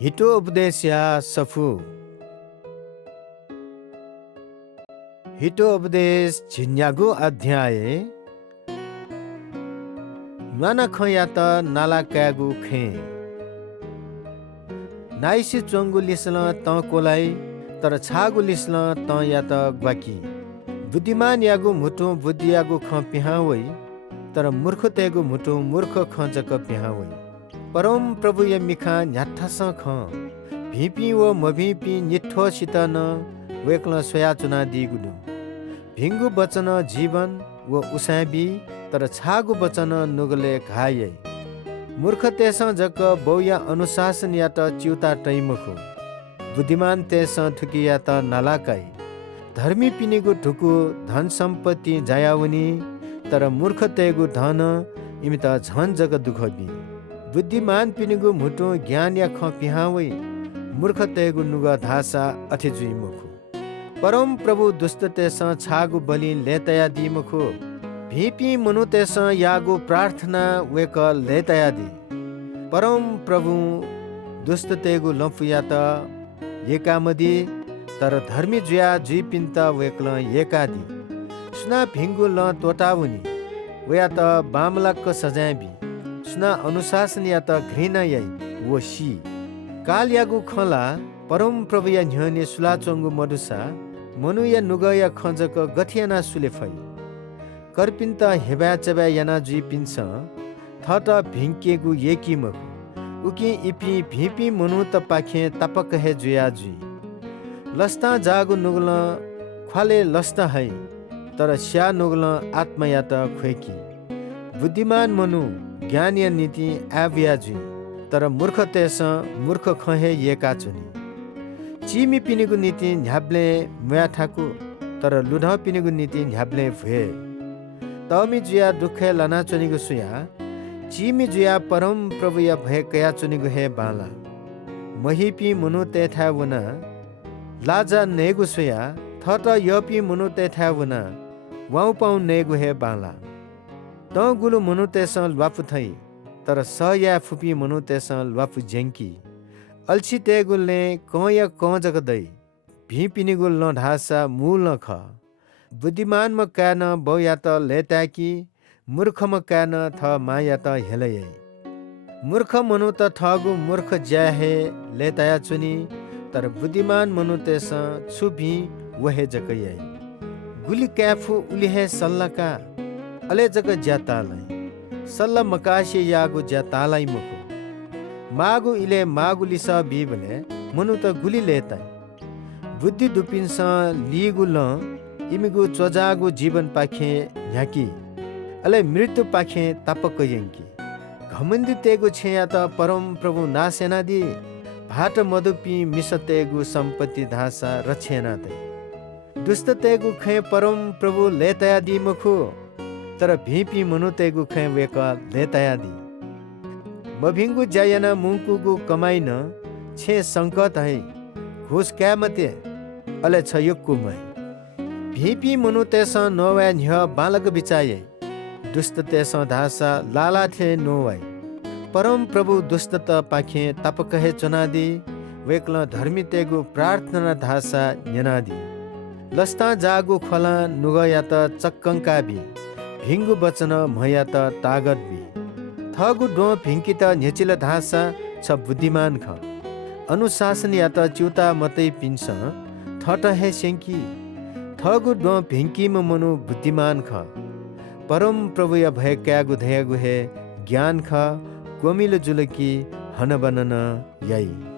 हिटो उपदेश्या सफु हिटो उपदेश झिन्यागु अध्याय न्वाना खया त नाला क्यागु खे नाइसी चोंगु लिसल त कोलाई तर छागु लिसल त या त ग्वाकी बुद्धिमान यागु मुटु बुद्धि यागु ख पिहावै तर मूर्ख तेगु मुटु मूर्ख ख जक पिहावै परम प्रभु या मिखा न्याठास ख भिपी व मभिपी निठो सित न वेक्ल सोया चुना दिगुदु भिंगु बचन जीवन व उसाबी तर छागु बचन नुगले घाये मूर्ख तेस जक बौया अनुशासन या त चिउता टैमुखु बुद्धिमान तेस थुकिया त नालाकाई धर्मी पिनिगु ढुकु धन सम्पत्ति जायाउनी तर मूर्ख तेगु धन इमित झन जग दुखबी बुद्धिमान पिनिगु मुटु ज्ञान या ख पिहावै मूर्ख तेगु नुगा धासा अथि जुइ मुखु परम प्रभु दुष्ट तेस छागु बलि लेतया दि मुखु भिपी मनु तेस यागु प्रार्थना वेक लेतया दि परम प्रभु दुष्ट तेगु लफुया त एकामदि तर धर्मी जुया जुइ पिन्त वेक्ल एकादि सुना भिंगु ल तोटाउनी वया त बामलक सजाबी सुना अनुशासन या त घृणा याई वो सी काल यागु खला परम प्रभु या न्ह्यने सुलाचोंगु मधुसा मनु या नुगया खंजक गथियाना सुलेफै करपिन्त हेबा चबा याना जुइ पिन्छ थट भिंकेगु येकी मगु उकी इपी भिपी मनु त पाखे तपक हे जुया जुइ लस्ता जागु नुगल ख्वाले लस्ता है तर स्या नुगल आत्मा या त ख्वेकी बुद्धिमान मनु ज्ञान या नीति आव्या जुइ तर मूर्ख तेस मूर्ख खहे येका चुनी चिमी पिनिगु नीति न्याब्ले मुया ठाकु तर लुढ पिनिगु नीति न्याब्ले भुए तमी जुया दुखे लना चुनिगु सुया चिमी जुया परम प्रभु या भए कया चुनिगु हे बाला महिपी मुनु तेथा वना लाजा नेगु सुया थट यपी मुनु तेथा वना वाउ पाउ नेगु हे बाला त गुलु मुनु तेस ल्वाफु थै तर स या फुपी मुनु तेस ल्वाफु जेंकी अल्छी तेगुलने क या क जग दै भी पिनिगुल न ढासा मूल न ख बुद्धिमान म कान बौ या त लेताकी मूर्ख म कान थ मा या त हेलय मूर्ख मनु त ठगु मूर्ख ज्या हे लेताया चुनी तर बुद्धिमान मनु तेस छुभी वहे जकयै गुली क्याफु उलिहे सल्लका अले जग ज्यातालाई सल्ल मकाशे यागु ज्यातालाई मुखु मागु इले मागु लिस बिबले मनु त गुली लेताई बुद्धि दुपिन्स लिगु ल इमिगु चोजागु जीवन पाखे न्याकी अले मृत्यु पाखे तापक यंकी घमण्डी तेगु छेया त परम प्रभु नासेना दि भाट मधुपी मिसतेगु सम्पत्ति धासा रछेना ते दुष्ट तेगु खे परम प्रभु लेतया दि मुखु तर भिपी मनु तेगु खे वेक लेतया दि मभिंगु जायना मुंकुगु कमाइन छे संकट है घुस क्या मते अले छ युक्कु मै भिपी मनु तेस नोवा न्ह बालक बिचाये दुष्ट तेस धासा लाला थे नोवाई परम प्रभु दुष्ट त पाखे तपक हे चुनादी वेक्ल धर्मी तेगु प्रार्थना धासा न्यनादी लस्ता जागु खला नुगया त चक्कंका बि भिंगु बचन मया त तागत बि थगु डो भिंकी त नेचिल धासा छ बुद्धिमान ख अनुशासन या त च्युता मतै पिन्छ थट हे सेंकी थगु डो भिंकी म मनु बुद्धिमान ख परम प्रभु या भय क्यागु धयागु हे ज्ञान ख कोमिलो जुलकी हन बनन याई